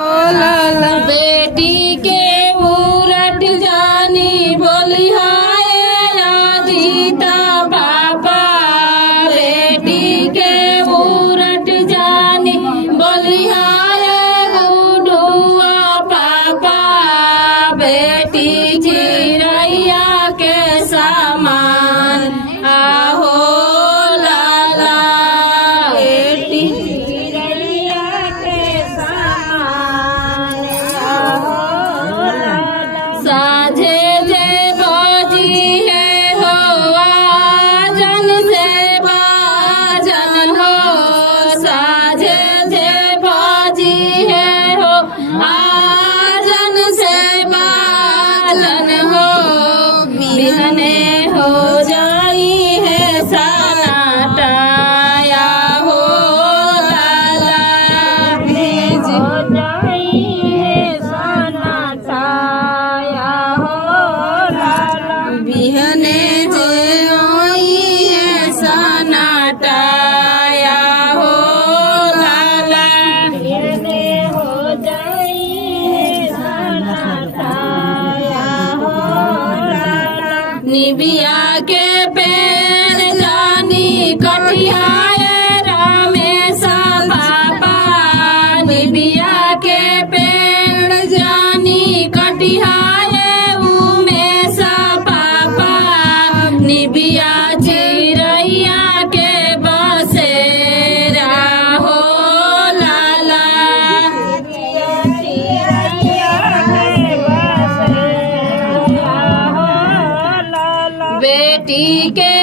बेटी के उरट जानी बोली हाय अजीता पापा। बेटी के उरट जानी बोली हाय गुडुआ पापा। बेटी चिड़ैया के समान आहो लाला। बेटी चिड़ैया के समान साझे जे बाजी है हो आजन से बाजन हो। साझे जे बाजी है हो आजन से बाजन हो। बिहने हो जाई है सनाटाया हो लाला। बीज हो जाई है सनाटाया हो लाला। बिहने जे आई है सनाटाया हो लाला। बिहने हो जाई है सनाटाया हो लाला। निबिया के पेड़ जानी कटियाए रामेशा पापा। निबिया के पेड़ जानी कटियाए उमेशा पापा। निबिया चिड़ैया के बसेरा हो लाला। निबिया चिड़ैया के बसेरा हो लाला। बेटी के